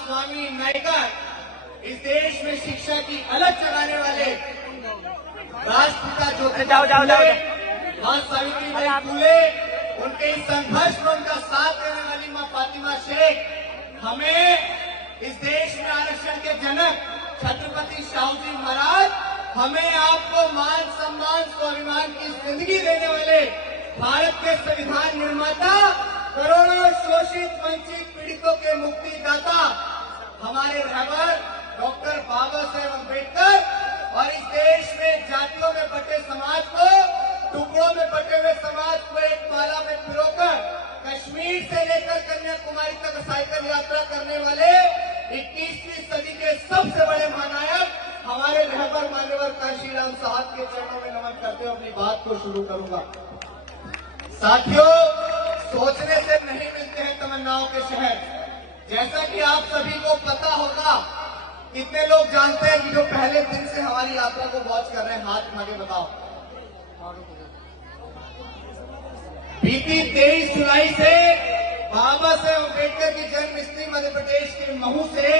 स्वामी नायकर, इस देश में शिक्षा की अलग जगाने वाले राष्ट्रपिता ज्योतिबा सावित्रीबाई फुले, उनके इस संघर्ष में उनका साथ देने वाली मां फातिमा शेख, हमें इस देश में आरक्षण के जनक छत्रपति शाहू जी महाराज, हमें आपको मान सम्मान स्वाभिमान की जिंदगी देने वाले भारत के संविधान निर्माता, करोड़ों शोषित वंचित पीड़ितों के मुक्तिदाता हमारे रहबर डॉक्टर बाबा साहेब अम्बेडकर और इस देश में जातियों में बटे समाज को, टुकड़ों में बटे हुए समाज को एक माला में पिरोकर कश्मीर से लेकर कन्याकुमारी तक साइकिल यात्रा करने वाले 21वीं सदी के सबसे बड़े महानायक हमारे रहबर मान्यवर काशीराम साहब के चरणों में नमन करते हुए अपनी बात को शुरू करूंगा। साथियों, सोचने से नहीं मिलते हैं तमन्नाओं के शहर। जैसा कि आप सभी को पता होगा, कितने लोग जानते हैं कि जो पहले दिन से हमारी यात्रा को वॉच कर रहे हैं, हाथ उठा के बताओ। बीती 23 जुलाई से बाबा साहेब अम्बेडकर की जन्मस्थली मध्य प्रदेश के महू से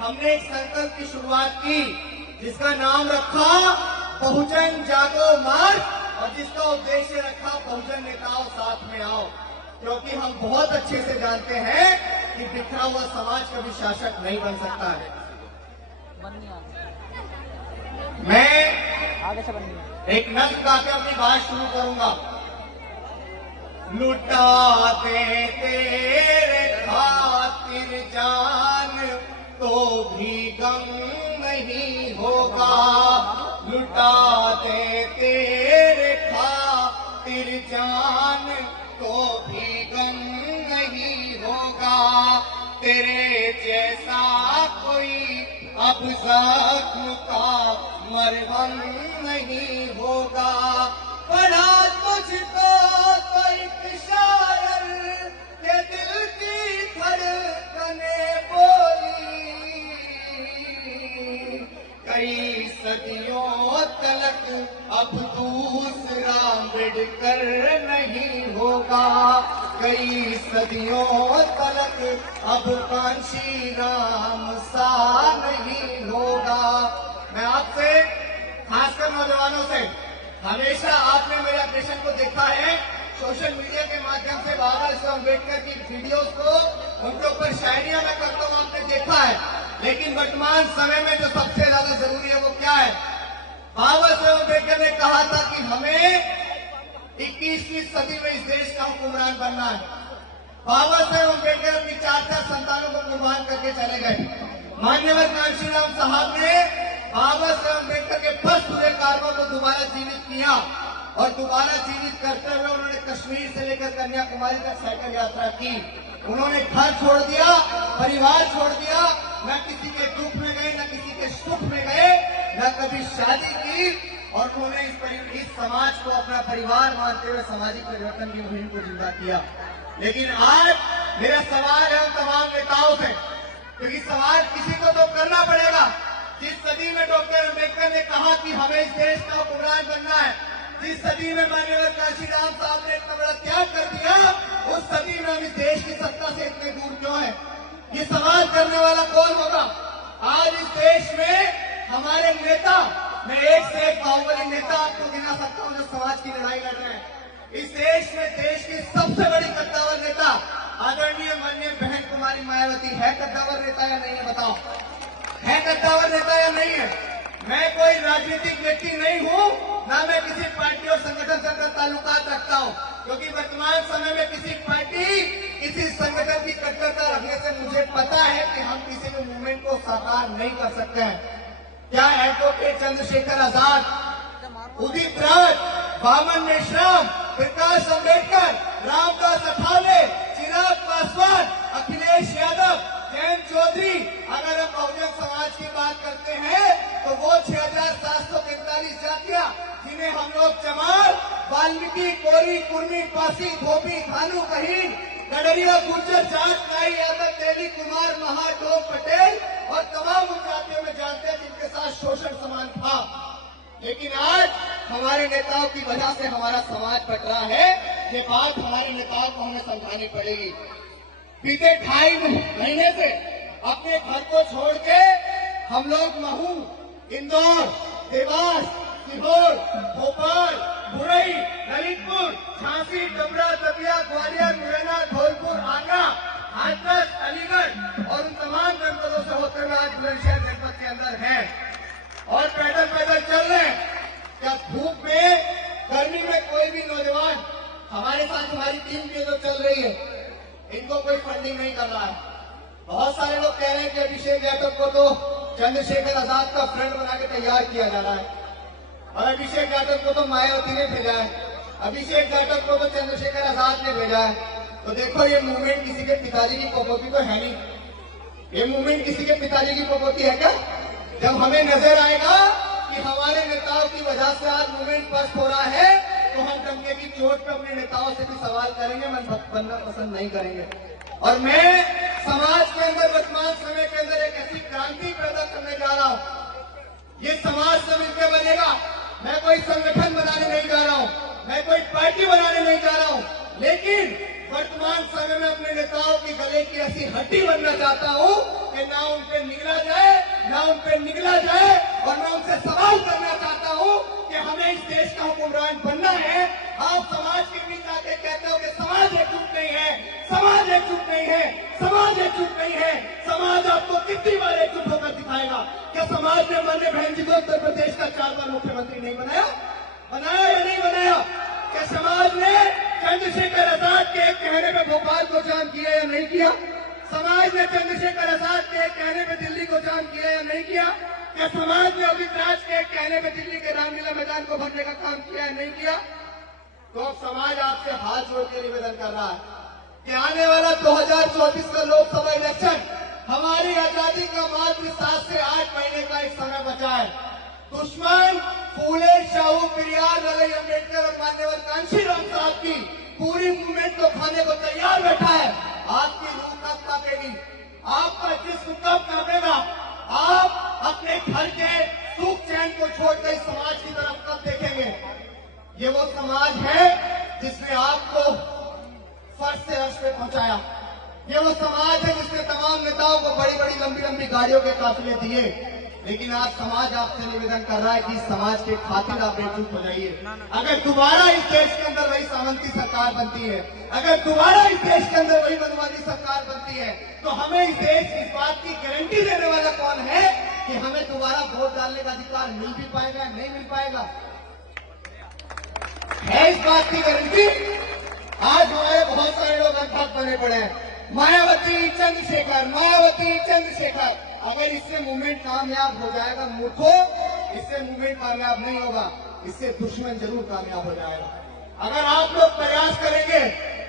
हमने एक संकल्प की शुरुआत की, जिसका नाम रखा बहुजन जागो मार्च, और जिसका उद्देश्य रखा बहुजन नेताओं साथ में आओ। क्योंकि हम बहुत अच्छे से जानते हैं कि बिखरा हुआ समाज कभी शासक नहीं बन सकता है। मैं एक नज्म गा के अपनी बात शुरू करूंगा। लुटा दे तेरे खातिर जान तो भी गम नहीं होगा, लुटा दे तेरे खातिर जान तो भी गम नहीं होगा, तेरे जैसा कोई अब जख्म का मरहम नहीं होगा। पढ़ा तुझको तो एक शायर के दिल की धड़कने बोली, कई सदियों तलक अब दूसरा अम्बेडकर नहीं होगा, कई सदियों तलक अब कांशीराम सा नहीं होगा। मैं आपसे, खासकर नौजवानों से, हमेशा आपने मेरे ऑपरेशन को देखा है सोशल मीडिया के माध्यम से, बाबा साहेब अम्बेडकर की वीडियोस को, उनके ऊपर शायरियां मैं करता हूं, आपने देखा है। लेकिन वर्तमान समय में जो सबसे ज्यादा जरूरी है वो क्या है? बाबा साहेब अम्बेडकर ने कहा था कि हमें 21वीं सदी में इस देश का हुक्मरान बनना है। बाबा साहेब अम्बेडकर अपनी 4 संतानों को कुर्बान करके चले गए। मान्यवर कांशीराम साहब ने बाबा साहेब अम्बेडकर के फर्स्ट हुए कार्यों को दोबारा जीवित किया, और दोबारा जीवित करते हुए उन्होंने कश्मीर से लेकर कन्याकुमारी तक साइकिल यात्रा की। उन्होंने घर छोड़ दिया, परिवार छोड़ दिया, न किसी के दुख में गए, न किसी के सुख में गए, न कभी शादी की, और उन्होंने इस समाज को अपना परिवार मानते हुए सामाजिक परिवर्तन की मुहिम को जिंदा किया। लेकिन आज मेरा सवाल है उन तमाम नेताओं से, क्योंकि सवाल किसी को तो करना पड़ेगा। जिस सदी में डॉक्टर अम्बेडकर ने कहा कि हमें इस देश का हुक्मरान बनना है, जिस सदी में माननीय काशीराम साहब ने इतना बड़ा त्याग कर दिया, उस सदी में हम इस देश की सत्ता से इतने दूर क्यों हैं? ये सवाल करने वाला कौन होगा? आज इस देश में हमारे नेता, मैं एक से एक बाहुबली नेता आपको गिना सकता हूं जो समाज की लड़ाई लड़ रहे हैं। इस देश में देश की सबसे बड़ी कद्दावर नेता आदरणीय माननीय बहन कुमारी मायावती है। कद्दावर नेता या नहीं है? बताओ, है कद्दावर नेता या नहीं है? मैं कोई राजनीतिक व्यक्ति नहीं हूं, ना मैं किसी पार्टी और संगठन से ताल्लुकात रखता हूं, क्योंकि वर्तमान समय में किसी पार्टी, किसी संगठन की कट्टरता रखने से मुझे पता है कि हम किसी भी मूवमेंट को साकार नहीं कर सकते हैं। क्या एडवोकेट चंद्रशेखर आजाद, उदित राज, वामन मेश्राम, प्रकाश अम्बेडकर, रामदास अठावले, चिराग पासवान, अखिलेश यादव, जयंत चौधरी, अगर हम बहुजन समाज की बात करते हैं तो वो 6743 जातियां, जिन्हें हम लोग चमार, वाल्मीकि, कोरी, कुर्मी, पासी, धोबी, धानु, कहीन, गडरिया, गुर्जर, जाट, नाई, यादव, तेली, कुमार, महा, डोम, पटेल और तमाम उन जातियों में जानते हैं जिनके साथ शोषण समान था। लेकिन आज हमारे नेताओं की वजह से हमारा समाज बट रहा है। ये बात हमारे नेताओं को हमें समझानी पड़ेगी। बीते 2.5 महीने से अपने घर को छोड़ के हम लोग महू, इंदौर, देवास, सीहोर, भोपाल, बुरई, ललितपुर, झांसी, डबरा, दतिया, ग्वालियर, मुरैना, धौलपुर, आगरा, हाथरस, अलीगढ़ और उन तमाम जनपदों से होते हुए आज बुलंदशहर जनपद के अंदर हैं और पैदल पैदल चल रहे हैं। क्या धूप में, गर्मी में कोई भी नौजवान हमारे साथ हमारी टीम की जो चल रही है, इनको कोई फंडिंग नहीं कर रहा है। बहुत सारे लोग कह रहे हैं कि अभिषेक यादव को तो चंद्रशेखर आजाद का फ्रेंड बना के तैयार किया जा रहा है और अभिषेक यादव को तो मायावती ने भेजा है, अभिषेक यादव को तो चंद्रशेखर आजाद ने भेजा है। तो देखो, ये मूवमेंट किसी के पिताजी की प्रॉपर्टी तो है नहीं। ये मूवमेंट किसी के पिताजी की प्रॉपर्टी है क्या? जब हमें नजर आएगा कि हमारे नेताओं की वजह से आज मूवमेंट पस्त हो रहा है, तो हम डंके की चोट पर अपने नेताओं से भी सवाल करेंगे, मन बनना पसंद नहीं करेंगे। और मैं समाज के अंदर वर्तमान समय के अंदर एक ऐसी क्रांति पैदा करने जा रहा हूं। ये समाज से मिलकर बनेगा। मैं कोई संगठन बनाने नहीं जा रहा हूं, मैं कोई पार्टी बनाने नहीं जा रहा हूं, लेकिन वर्तमान समय में अपने नेताओं की गले की ऐसी हड्डी बनना चाहता हूं कि ना उन पे निगला जाए, ना उन पे निगला जाए। और मैं उनसे सवाल करना चाहता हूं कि हमें इस देश का हुक्मरान बनना है। आप समाज के बीच आके कहते हो कि समाज एकजुट नहीं है, समाज एकजुट नहीं है, समाज एकजुट नहीं है। समाज आपको कितनी बार एकजुट होकर दिखाएगा? क्या समाज ने माननीय बहन जी को उत्तर प्रदेश का 4 बार मुख्यमंत्री नहीं बनाया? बनाया या नहीं बनाया? क्या समाज ने चंद्रशेखर आजाद के कहने पे भोपाल को जाम किया या नहीं किया? समाज ने चंद्रशेखर आजाद के कहने पे दिल्ली को जाम किया या नहीं किया? क्या समाज ने अमित राज के कहने पे दिल्ली के रामलीला मैदान को भरने का काम किया या नहीं किया? तो अब समाज आपसे हाथ जोड़ के निवेदन कर रहा है कि आने वाला 2024 का लोकसभा इलेक्शन हमारी आजादी का मात्र 7 से 8 महीने का एक समय बचा है। दुश्मन फूले शाहू पेरियार, ललाई अम्बेडकर और मान्यवर कांशीराम साहब की पूरी मूवमेंट को खाने को तैयार बैठा है। आपकी रूह कब कांपेगी? आपका जिस्म कब कांपेगा? आप अपने घर के सुख चैन को छोड़कर इस समाज की तरफ कब देखेंगे? ये वो समाज है जिसने आपको फर्श से अर्श पे पहुंचाया। ये वो समाज है जिसने तमाम नेताओं को बड़ी बड़ी लंबी लंबी गाड़ियों के काफिले दिए। लेकिन आज समाज आपसे निवेदन कर रहा है कि समाज के खातिर आप एकजुट हो जाइए। अगर दोबारा इस देश के अंदर वही सामंती सरकार बनती है, अगर दोबारा इस देश के अंदर वही मनवादी सरकार बनती है, तो हमें इस देश इस बात की गारंटी देने वाला कौन है कि हमें दोबारा वोट डालने का अधिकार मिल भी पाएगा, नहीं मिल पाएगा? है इस बात की गारंटी? आज हमारे बहुत सारे लोग अर्थात बने पड़े हैं, मायावती चंद्रशेखर, मायावती चंद्रशेखर। अगर इससे मूवमेंट कामयाब हो जाएगा मूर्खों, इससे मूवमेंट कामयाब नहीं होगा, इससे दुश्मन जरूर कामयाब हो जाएगा। अगर आप लोग प्रयास करेंगे,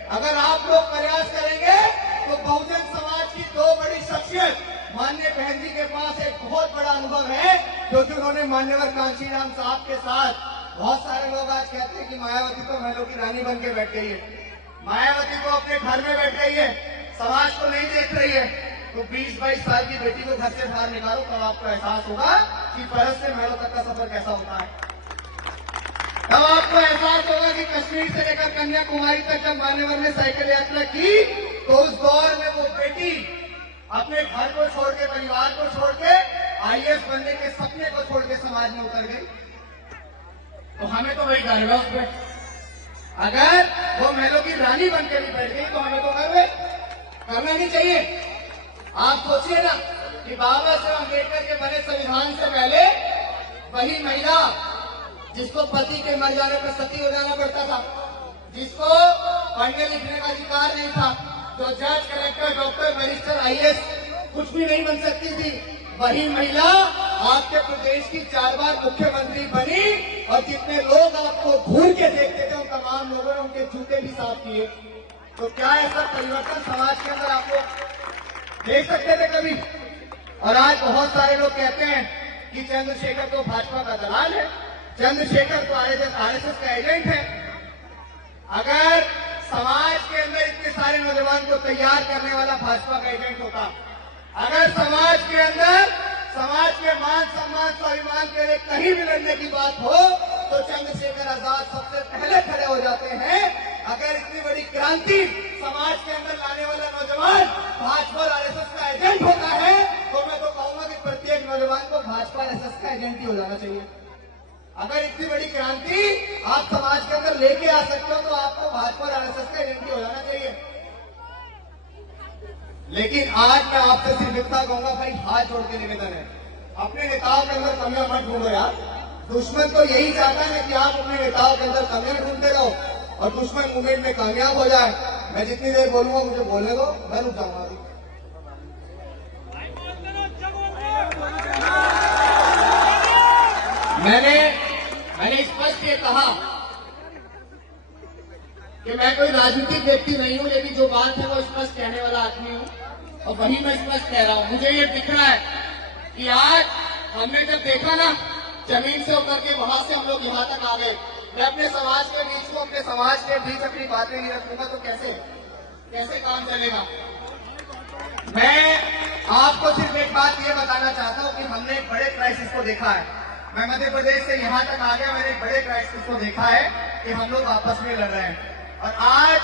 अगर आप लोग प्रयास करेंगे तो बहुजन समाज की 2 बड़ी शख्सियत, माननीय बहन जी के पास एक बहुत बड़ा अनुभव है क्योंकि उन्होंने मान्यवर कांशीराम साहब के साथ, बहुत सारे लोग आज कहते हैं कि मायावती तो महलों की रानी बन के बैठ गई है, मायावती तो अपने घर में बैठ गई है, समाज को नहीं देख रही है। तो 20-22 साल की बेटी को घर से बाहर निकालो, तब आपको एहसास होगा कि फरस से महलों तक का सफर कैसा होता है। तब आपको एहसास होगा कि कश्मीर से लेकर कन्याकुमारी तक जब मान्यवर ने साइकिल यात्रा की, तो उस दौर में वो बेटी अपने घर को छोड़ के, परिवार को छोड़ के, IAS बनने के सपने को छोड़ के समाज में उतर गई। तो हमें तो वही गर्व है उस पर। अगर वो महलों की रानी बनकर भी बैठ गई तो हमें तो गर्व करना नहीं चाहिए। आप सोचिए ना कि बाबा साहब अम्बेडकर के बने संविधान से पहले वही महिला जिसको पति के मर जाने पर सती हो जाना पड़ता था, जिसको पढ़ने लिखने का अधिकार नहीं था, जो जज, कलेक्टर, डॉक्टर, बैरिस्टर, IAS कुछ भी नहीं बन सकती थी, वही महिला आपके प्रदेश की 4 बार मुख्यमंत्री बनी और जितने लोग आपको घूर के देखते थे उन तमाम लोगों ने उनके जूते भी साफ किए। तो क्या ऐसा परिवर्तन समाज के अंदर आप लोग देख सकते थे कभी? और आज बहुत सारे लोग कहते हैं कि चंद्रशेखर तो भाजपा का दलाल है, चंद्रशेखर तो RSS का एजेंट है। अगर समाज के अंदर इतने सारे नौजवान को तैयार करने वाला भाजपा का एजेंट होता, अगर समाज के अंदर समाज के मान सम्मान स्वाभिमान के लिए कहीं भी लड़ने की बात हो तो चंद्रशेखर आजाद सबसे पहले खड़े हो जाते हैं। अगर इतनी बड़ी क्रांति समाज के अंदर लाने वाला नौजवान भाजपा और RSS का एजेंट होता है एजेंट ही हो जाना चाहिए। अगर इतनी बड़ी क्रांति आप समाज के अंदर लेके आ सकते हो तो आपको भाजपा और आरएसएस का एजेंट ही हो जाना चाहिए। लेकिन आज मैं आपसे सिर्फ इतना कहूंगा, भाई हाथ जोड़ के निवेदन है, अपने नेताओं के अंदर कमियां मत ढूंढो यार। दुश्मन तो यही चाहता है कि आप अपने नेताओं के अंदर कमियां ढूंढते रहो और दुश्मन मूवमेंट में कामयाब हो जाए। मैं जितनी देर बोलूंगा मुझे बोलने दो, मैं रुक जाऊंगा अभी। मैंने स्पष्ट ये कहा कि मैं कोई राजनीतिक व्यक्ति नहीं हूं, लेकिन जो बात है वो स्पष्ट कहने वाला आदमी हूं और वही मैं स्पष्ट कह रहा हूं। मुझे ये दिख रहा है कि आज हमने जब देखा ना जमीन से उतर के वहां से हम लोग यहाँ तक आ गए। मैं अपने समाज के बीच को, अपने समाज के बीच अपनी बातें नहीं रखूंगा तो कैसे काम चलेगा। मैं आपको सिर्फ एक बात ये बताना चाहता हूं कि हमने एक बड़े क्राइसिस को देखा है। मैं मध्य प्रदेश से यहाँ तक आ गया, मैंने एक बड़े क्राइसिस को देखा है कि हम लोग आपस में लड़ रहे हैं। और आज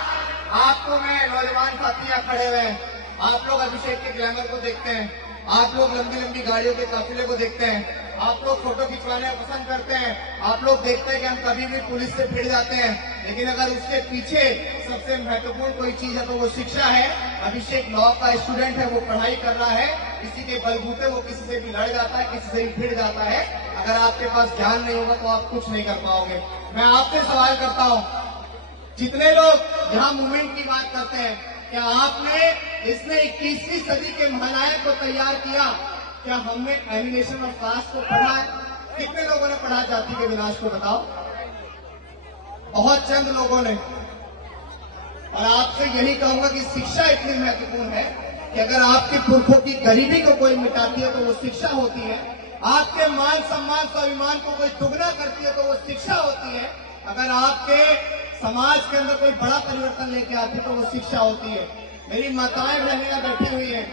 आपको मैं नौजवान साथी यहाँ खड़े हुए हैं, आप लोग अभिषेक के ग्लैमर को देखते हैं, आप लोग लंबी लंबी गाड़ियों के काफिले को देखते हैं, आप लोग फोटो खिंचवाने पसंद करते हैं, आप लोग देखते हैं कि हम कभी भी पुलिस से भिड़ जाते हैं। लेकिन अगर उसके पीछे सबसे महत्वपूर्ण कोई चीज है तो वो शिक्षा है। अभिषेक लॉ का स्टूडेंट है, वो पढ़ाई कर रहा है, किसी के बलबूते वो किसी से भी लड़ जाता है, किसी से भी भिड़ जाता है। अगर आपके पास ज्ञान नहीं होगा तो आप कुछ नहीं कर पाओगे। मैं आपसे सवाल करता हूँ, जितने लोग यहाँ मूवमेंट की बात करते हैं, क्या आपने इसने 21वीं सदी के महानायक को तैयार किया? क्या हमने एलिमिनेशन ऑफ कास्ट को पढ़ा है? कितने लोगों ने पढ़ा जाति के विनाश को, बताओ? बहुत चंद लोगों ने। और आपसे यही कहूंगा कि शिक्षा इतनी महत्वपूर्ण है कि अगर आपके पुरखों की गरीबी को कोई मिटाती है तो वो शिक्षा होती है। आपके मान सम्मान स्वाभिमान को कोई दुगना करती है तो वो शिक्षा होती है। अगर आपके समाज के अंदर कोई बड़ा परिवर्तन लेके आती है तो वो शिक्षा होती है। मेरी माताएं बहनें बैठी हुई हैं,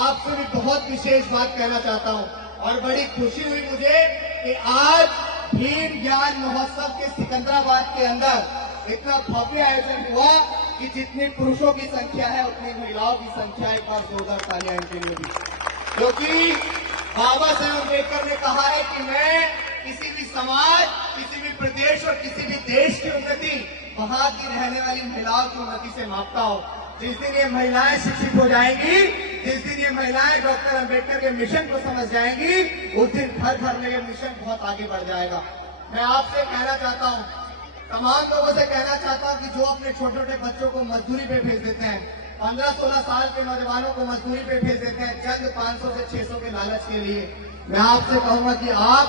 आपसे भी बहुत विशेष बात कहना चाहता हूं और बड़ी खुशी हुई मुझे कि आज भीम ज्ञान महोत्सव के सिकंदराबाद के अंदर इतना भव्य आयोजन हुआ कि जितनी पुरुषों की संख्या है उतनी महिलाओं की संख्या। एक बार जोरदार तालियां इनके लिए भी, क्योंकि बाबा साहेब अम्बेडकर ने कहा है कि मैं किसी भी समाज, किसी भी प्रदेश और किसी भी देश की उन्नति वहां की रहने वाली महिलाओं की उन्नति से मापता हूं। जिस दिन ये महिलाएं शिक्षित हो जाएंगी, जिस दिन ये महिलाएं डॉक्टर अम्बेडकर के मिशन को समझ जाएंगी, उस दिन घर घर में ये मिशन बहुत आगे बढ़ जाएगा। मैं आपसे कहना चाहता हूं, तमाम लोगों से कहना चाहता हूं कि जो अपने छोटे छोटे बच्चों को मजदूरी पे भेज देते हैं, 15-16 साल के नौजवानों को मजदूरी पे भेज देते हैं चंद 500 से 600 के लालच के लिए, मैं आपसे कहूंगा कि आप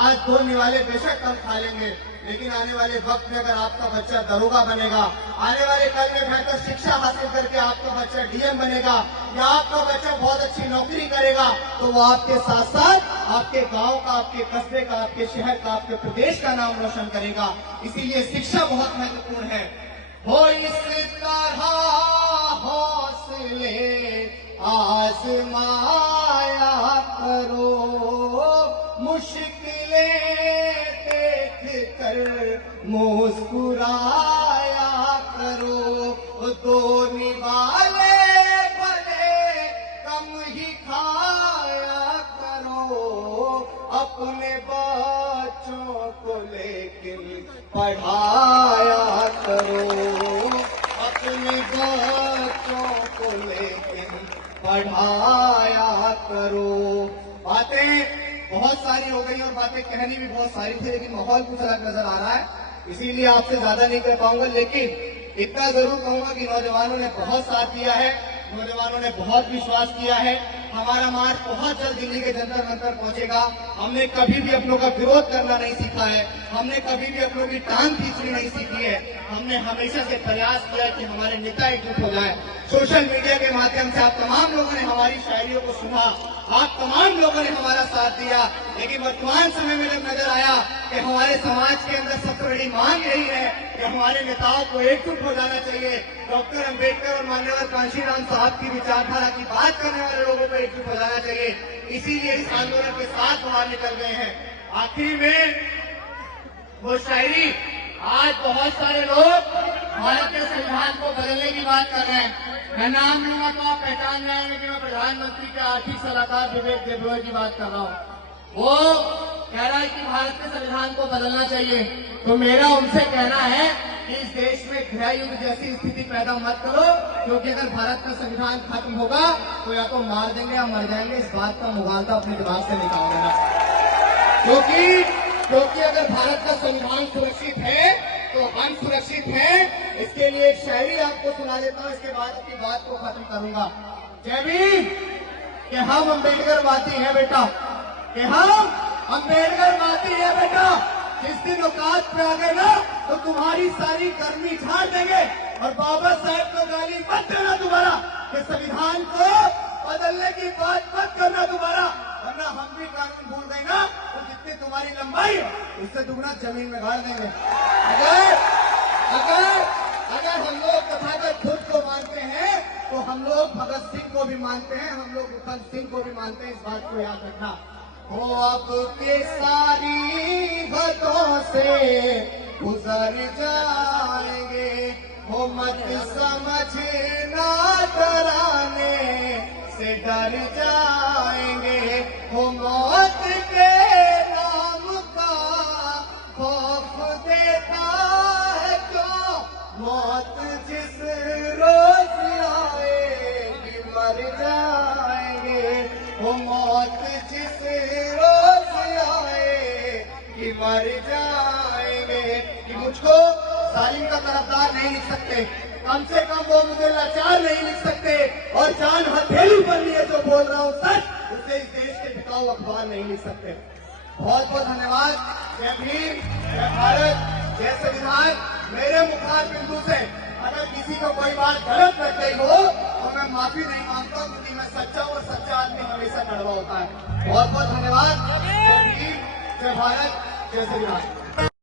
आज 2 निवाले बेशक कम खा लेंगे, लेकिन आने वाले वक्त में अगर आपका बच्चा दरोगा बनेगा, आने वाले कल में बेहतर शिक्षा हासिल करके आपका बच्चा डीएम बनेगा या आपका बच्चा बहुत अच्छी नौकरी करेगा, तो वो आपके साथ साथ आपके गांव का, आपके कस्बे का, आपके शहर का, आपके प्रदेश का नाम रोशन करेगा। इसीलिए शिक्षा बहुत महत्वपूर्ण है। हो इस तरह हौसले आजमाया करो, मुश्किलें देख कर मुस्कुराया करो, दो निवाले भले कम ही खाया करो, अपने बच्चों को लेकिन पढ़ाया करो, अपने बच्चों को लेकिन पढ़ाया करो। बातें बहुत सारी हो गई और बातें कहनी भी बहुत सारी थी, लेकिन माहौल कुछ अलग नजर आ रहा है, इसीलिए आपसे ज्यादा नहीं कह पाऊंगा। लेकिन इतना जरूर कहूंगा कि नौजवानों ने बहुत साथ दिया है, नौजवानों ने बहुत विश्वास किया है। हमारा मार्च बहुत जल्द दिल्ली के जंतर मंतर पहुंचेगा। हमने कभी भी अपनों का विरोध करना नहीं सीखा है, हमने कभी भी अपनों की टांग खींचनी नहीं सीखी है। हमने हमेशा से प्रयास किया कि हमारे नेता एकजुट हो जाए। सोशल मीडिया के माध्यम से आप तमाम लोगों ने हमारी शायरियों को सुना, आप तमाम लोगों ने हमारा साथ दिया, लेकिन वर्तमान समय में जब नजर आया कि हमारे समाज के अंदर सबसे बड़ी मांग यही है कि हमारे नेताओं को एकजुट हो जाना चाहिए। डॉक्टर अम्बेडकर और मान्यवर कांशीराम साहब की विचारधारा की बात करने वाले लोगों को एकजुट हो जाना चाहिए। इसीलिए इस आंदोलन के साथ बाहर निकल गए हैं। आखिरी में वो शायरी, आज बहुत सारे लोग भारत के संविधान को बदलने की बात कर रहे हैं। मैं नाम लूंगा तो आप पहचान जाएंगे कि मैं प्रधानमंत्री के आर्थिक सलाहकार विवेक देबरॉय की बात कर रहा हूँ। वो कह रहा है कि भारत के संविधान को बदलना चाहिए। तो मेरा उनसे कहना है कि इस देश में गृह युद्ध जैसी स्थिति पैदा मत करो, क्योंकि अगर भारत का संविधान खत्म होगा तो या तो मार देंगे या मर जाएंगे। इस बात का मुगालता अपने दिमाग से निकाल देना, क्योंकि अगर भारत का संविधान सुरक्षित है तो हम सुरक्षित हैं। इसके लिए एक शायरी आपको सुना देता हूं, इसके बाद अपनी बात को खत्म करूंगा। जय भीम कि हम अम्बेडकरवादी हैं बेटा, कि हम अम्बेडकरवादी हैं बेटा। जिस दिन औकात पे आ गए ना तो तुम्हारी सारी गर्मी झाड़ देंगे। और बाबा साहब को गाली मत देना दोबारा, कि संविधान को बदलने की बात मत करना दोबारा, वरना हम भी कानून भूल गए ना तो जितनी तुम्हारी लंबाई है उससे दुगना जमीन में गाड़ देंगे। अगर हम लोग तथागत खुद को मानते हैं तो हम लोग भगत सिंह को भी मानते हैं, हम लोग भगत सिंह को भी मानते हैं। इस बात को याद रखना। हो अब के सारी हदों से गुजर जाएंगे, हो मत समझना डराने से डर जाएंगे, हो मौत के नाम का खौफ देता है क्यों, मौत जिस रोज आएगी मर जाएंगे, वो मौत जिस रोज आएगी मर जाएंगे। कि मुझको जालिम का तरफदार नहीं लिख सकते, कम से कम वो मुझे लाचार नहीं लिख सकते, और जान हथेली पर लिए जो बोल रहा हूँ सच, उसे इस देश के बिकाऊ अखबार नहीं लिख सकते। बहुत बहुत धन्यवाद। जय भीम, जय भारत, जय संविधान। मेरे मुखार बिंदु से अगर किसी को कोई बात गलत लग गई हो तो मैं माफी नहीं मांगता हूँ, क्योंकि मैं सच्चा हूँ और सच्चा आदमी हमेशा कड़वा होता है। बहुत बहुत धन्यवाद। जय भीम, जय भारत, जय संविधान।